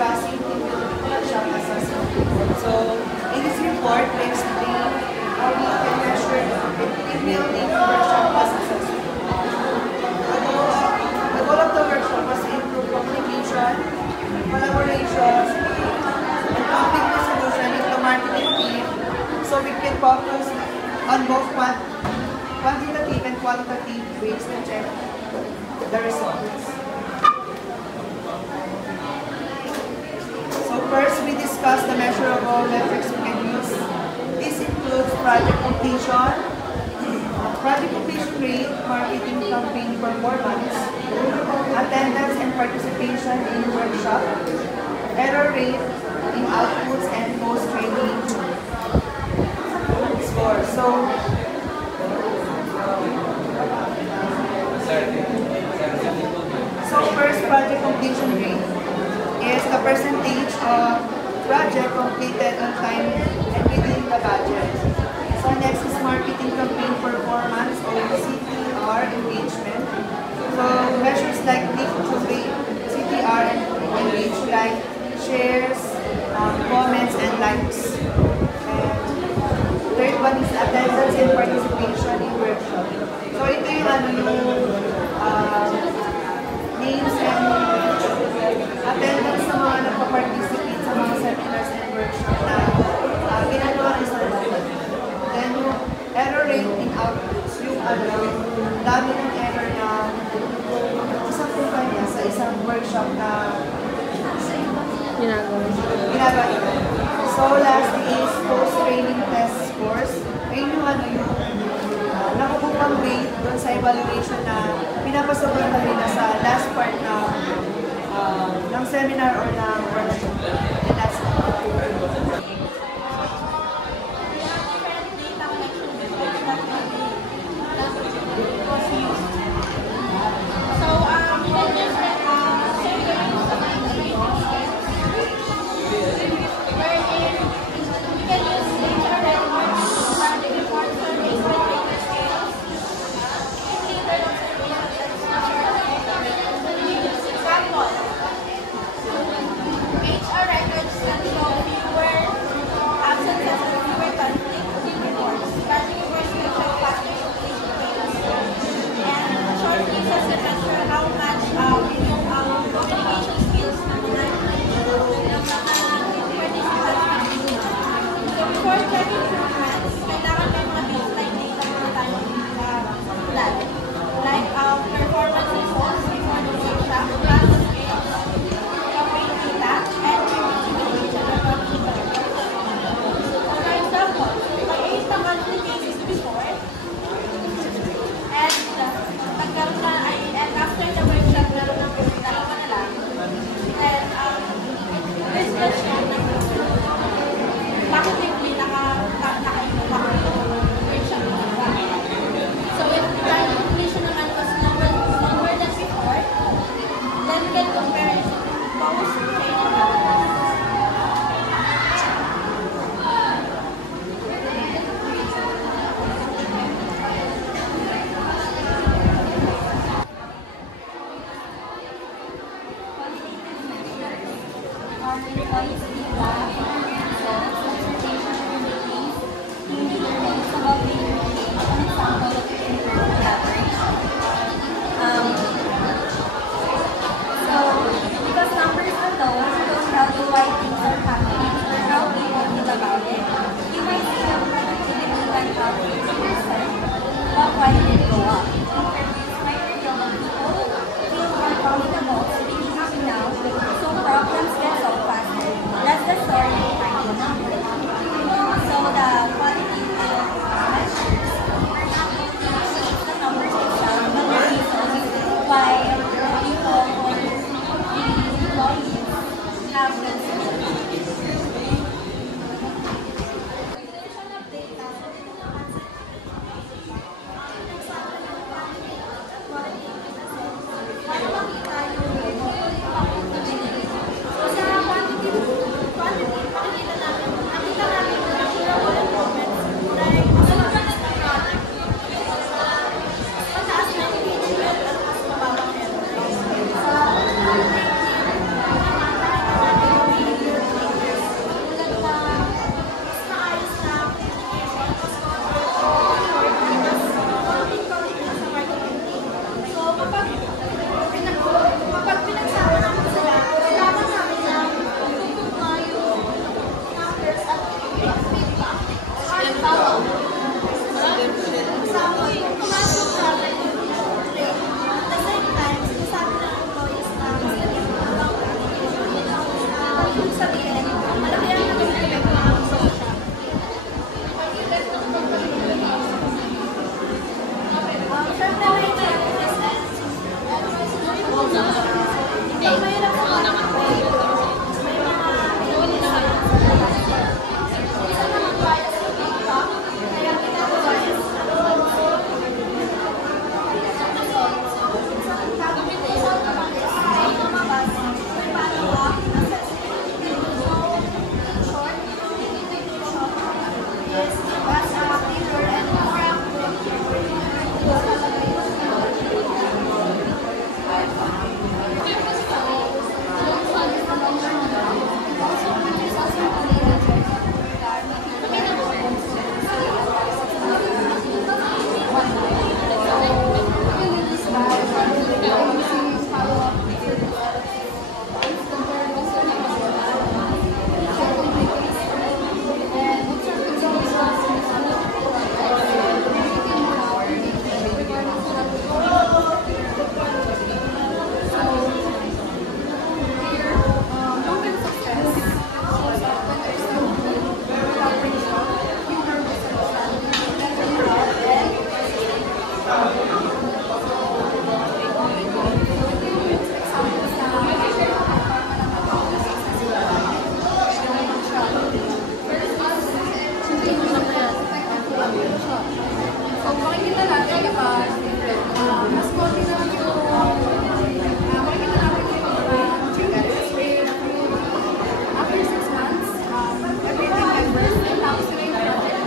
discussing the workshop assessment. So, in this report, we explain how we can measure the workshop assessment. The goal of the workshop was to improve communication, collaboration, and conflict resolution in the marketing team, so we can focus on both quantitative and qualitative ways to check the results. So first, we discuss the measurable metrics we can use. This includes project completion rate, marketing campaign performance, attendance and participation in workshop, error rate in outputs, and post-training score. So first, project completion rate is the percentage of project completed on time and within the budget. So next is marketing campaign performance, or CTR engagement. So measures like click-through CTR and engage, like shares, comments, and likes. And third one is attendance and participation in workshop. So ito yung names and attendance sa mga nagpa-participate sa mga seminars and workshop na ginagawa ng isang workshop. Then yung error rate in outputs, yung dami ng error na isang kumpanya sa isang workshop na ginagawa nila. So last is post-training test scores. Ayun yung nakukupang rate doon sa evaluation na pinapasabot nila sa last part ng seminar or ng workshop. And that's HR records can show fewer mas konti na yung makikita natin yung changes with after 6 months, everything can work. Tapos sila yung project.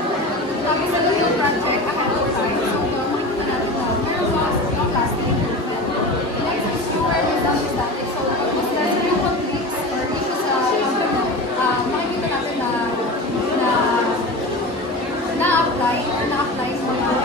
Tapos sila yung project ahead of time. So, makikita natin na meron was yung lasting improvement. Next is yung result static. So, mas less yung conflicts or issues sa company, makikita natin na na-apply or na-apply sa mga